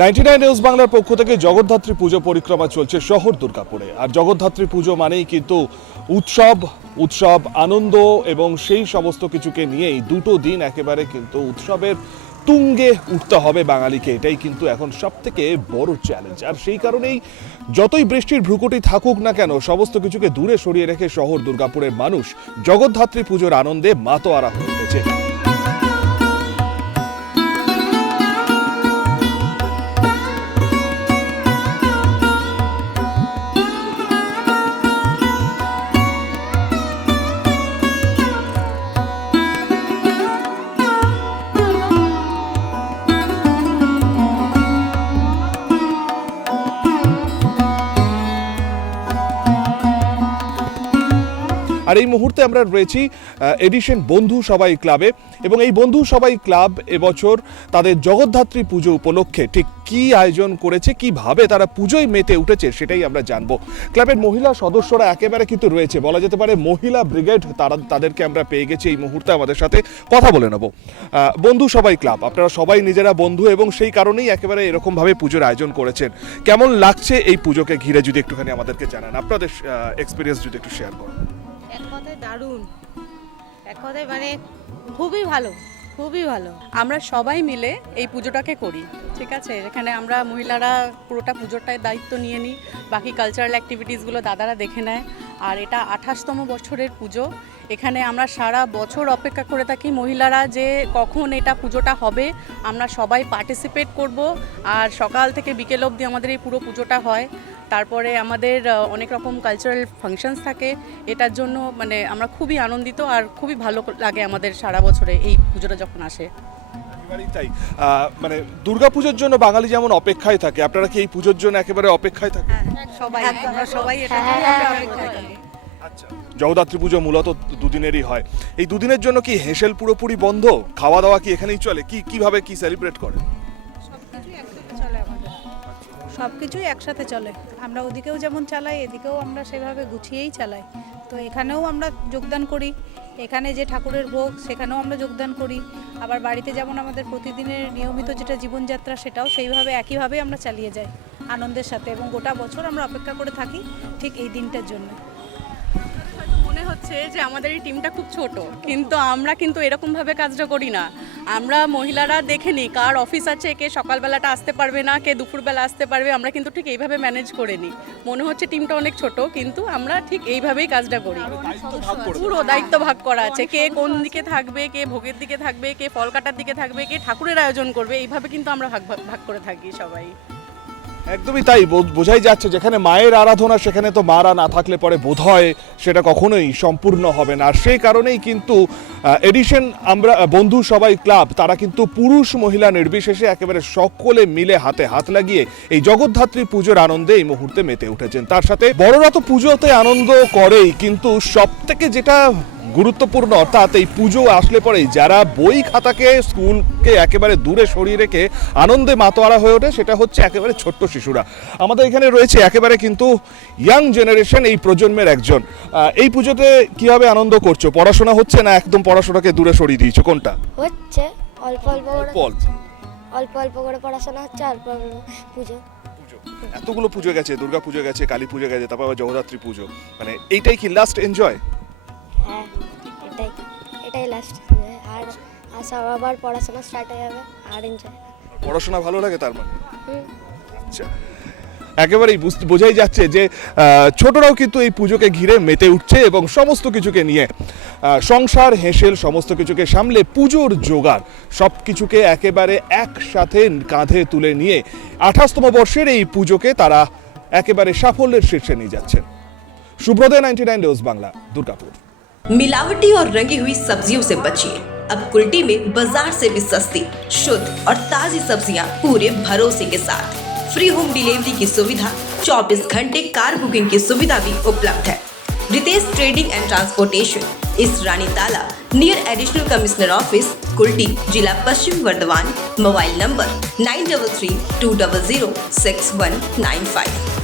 Ninety nine news বাংলার পক্ষ থেকে জগদ্ধাত্রী পুজো পরিক্রমা চলছে শহর দুর্গাপুরে। আর জগদ্ধাত্রী পুজো মানেই কিন্তু উৎসব উৎসব, আনন্দ এবং সেই সমস্ত কিছুকে নিয়েই দুটো দিন একেবারে কিন্তু উৎসবের তুঙ্গে উঠতে হবে বাঙালিকে। এটাই কিন্তু এখন সব থেকে বড় চ্যালেঞ্জ আর সেই কারণেই যতই বৃষ্টির ভ্রুকুটি থাকুক না কেন, সমস্ত কিছুকে দূরে সরিয়ে রেখে শহর দুর্গাপুরের মানুষ জগদ্ধাত্রী পুজোর আনন্দে মাতোয়ারা হয়ে আর এই মুহূর্তে আমরা রয়েছি এডিশন বন্ধু সবাই ক্লাবে এবং এই বন্ধু সবাই ক্লাব এবছর তাদের জগদ্ধাত্রী পুজো উপলক্ষে ঠিক কি আয়োজন করেছে, কীভাবে তারা পুজোয় মেতে উঠেছে সেটাই আমরা জানব। ক্লাবের মহিলা সদস্যরা একেবারে কিন্তু রয়েছে, বলা যেতে পারে মহিলা ব্রিগেড তারা, তাদেরকে আমরা পেয়ে গেছি এই মুহূর্তে আমাদের সাথে। কথা বলে নেব। বন্ধু সবাই ক্লাব, আপনারা সবাই নিজেরা বন্ধু এবং সেই কারণেই একেবারে এরকমভাবে পুজোর আয়োজন করেছেন। কেমন লাগছে এই পুজোকে ঘিরে যদি একটুখানি আমাদেরকে জানান, আপনাদের এক্সপিরিয়েন্স যদি একটু শেয়ার করেন। দারুণ। এক কথায় মানে খুবই ভালো খুবই ভালো। আমরা সবাই মিলে এই পুজোটাকে করি, ঠিক আছে? এখানে আমরা মহিলারা পুরোটা পুজোটায় দায়িত্ব নিয়ে নিই। বাকি কালচারাল অ্যাক্টিভিটিসগুলো দাদারা দেখে নেয়। আর এটা আঠাশতম বছরের পুজো। এখানে আমরা সারা বছর অপেক্ষা করে থাকি মহিলারা যে কখন এটা পুজোটা হবে। আমরা সবাই পার্টিসিপেট করব আর সকাল থেকে বিকেল অবধি আমাদের এই পুরো পুজোটা হয়। তারপরে আমাদের অনেক রকম কালচারাল ফাংশনস থাকে। এটার জন্য মানে আমরা খুবই আনন্দিত আর খুবই ভালো লাগে আমাদের সারা বছরে এই পুজোটা যখন আসে। একেবারেই তাই মানে দুর্গাপুজোর জন্য বাঙালি যেমন অপেক্ষায় থাকে আপনারা কি এই পুজোর জন্য একেবারে অপেক্ষায় থাকে সবাই আমরা সবাই এটা অপেক্ষায় থাকি। আচ্ছা জগদ্ধাত্রী পুজো মূলত দুদিনেরই হয়। এই দুদিনের জন্য কি হেসেল পুরোপুরি বন্ধ? খাওয়া দাওয়া কি এখানেই চলে? কি কীভাবে কি সেলিব্রেট করে চলে আমাদের। সব কিছুই একসাথে চলে। আমরা ওদিকেও যেমন চালাই এদিকেও আমরা সেভাবে গুছিয়েই চালাই। তো এখানেও আমরা যোগদান করি। এখানে যে ঠাকুরের ভোগ, সেখানেও আমরা যোগদান করি। আবার বাড়িতে যেমন আমাদের প্রতিদিনের নিয়মিত যেটা জীবনযাত্রা, সেটাও সেইভাবে, একইভাবে আমরা চালিয়ে যাই আনন্দের সাথে এবং গোটা বছর আমরা অপেক্ষা করে থাকি ঠিক এই দিনটার জন্য। হচ্ছে যে আমাদের এই টিমটা খুব ছোট, কিন্তু আমরা কিন্তু এরকম ভাবে কাজটা করি না। আমরা মহিলারা দেখে নিই কার অফিস আছে, কে সকালবেলাটা আসতে পারবে না, কে দুপুরবেলা আসতে পারবে, আমরা কিন্তু ঠিক এইভাবে ম্যানেজ করে নিই। মনে হচ্ছে টিমটা অনেক ছোট, কিন্তু আমরা ঠিক এইভাবেই কাজটা করি। পুরো দায়িত্ব ভাগ করা আছে, কে কোন দিকে থাকবে, কে ভোগের দিকে থাকবে, কে ফল কাটার দিকে থাকবে, কে ঠাকুরের আয়োজন করবে, এইভাবে কিন্তু আমরা ভাগ- ভাগ করে থাকি সবাই। একদমই তাই। বোঝাই যাচ্ছে, যেখানে মায়ের আরাধনা, সেখানে তো মারা না থাকলে পরে বোধ হয় সেটা কখনোই সম্পূর্ণ হবে না। আর সেই কারণেই কিন্তু এডিশন আমরা বন্ধু সবাই ক্লাব, তারা কিন্তু পুরুষ মহিলা নির্বিশেষে একেবারে সকলে মিলে হাতে হাত লাগিয়ে এই জগদ্ধাত্রী পুজোর আনন্দে এই মুহূর্তে মেতে উঠেছেন। তার সাথে বড়রা তো পুজোতে আনন্দ করেই, কিন্তু সব থেকে যেটা গুরুত্বপূর্ণ অর্থাৎ এই পুজো আসলে পরেই যারা বই খাতাকে স্কুলকে একেবারে দূরে সরিয়ে রেখে আনন্দে মাতোয়ারা হয়ে ওঠে সেটা হচ্ছে একেবারে ছোট্ট শিশুরা। আমাদের এখানে রয়েছে একেবারে কিন্তু ইয়াং জেনারেশন এই প্রজন্মের একজন। এই পুজোতে কীভাবে আনন্দ করছ? পড়াশোনা হচ্ছে না একদম পড়াশোনাকে দূরে সরিয়ে দিয়েছ? কোনটা? হচ্ছে অল্প অল্প বল অল্প অল্প। করে পড়াশোনা হচ্ছে অল্প অল্প পুজো। এতগুলো পুজো গেছে দুর্গা পুজো গেছে কালী পুজো গেছে তারপর জগদ্ধাত্রী পুজো। মানে এইটাই কি লাস্ট এনজয় এটাই এটাই লাস্ট আর সব আবার পড়াশোনা স্টার্ট হয়ে যাবে আর এনজয় পড়াশোনা ভালো লাগে তার মানে? আচ্ছা। একেবারেই বোঝাই যাচ্ছে যে ছোটরাও কিন্তু এই পুজোকে ঘিরে মেতে উঠছে এবং সমস্ত কিছুকে নিয়ে সংসার হেসেল সমস্ত কিছুকে সামলে পুজোর জোগাড় সব কিছুকে একেবারে একসাথে কাঁধে তুলে নিয়ে আঠাশতম বর্ষের এই পুজোকে তারা একেবারে সাফল্যের শীর্ষে নিয়ে যাচ্ছেন। Subradoy ninety nine news Bangla Durgapur. मिलावटी और रंगी हुई सब्जियों से बचिए। अब कुल्टी में बाज़ार से भी सस्ती, शुद्ध और ताजी सब्ज़ियाँ पूरे भरोसे के साथ। फ्री होम डिलीवरी की सुविधा 24 घंटे कार बुकिंग की सुविधा भी उपलब्ध है। रितेश ट्रेडिंग एंड ट्रांसपोर्टेशन, इस Rani Tala near additional commissioner office Kulti, जिला Paschim Bardhaman, mobile number nine double three two double zero six one nine five.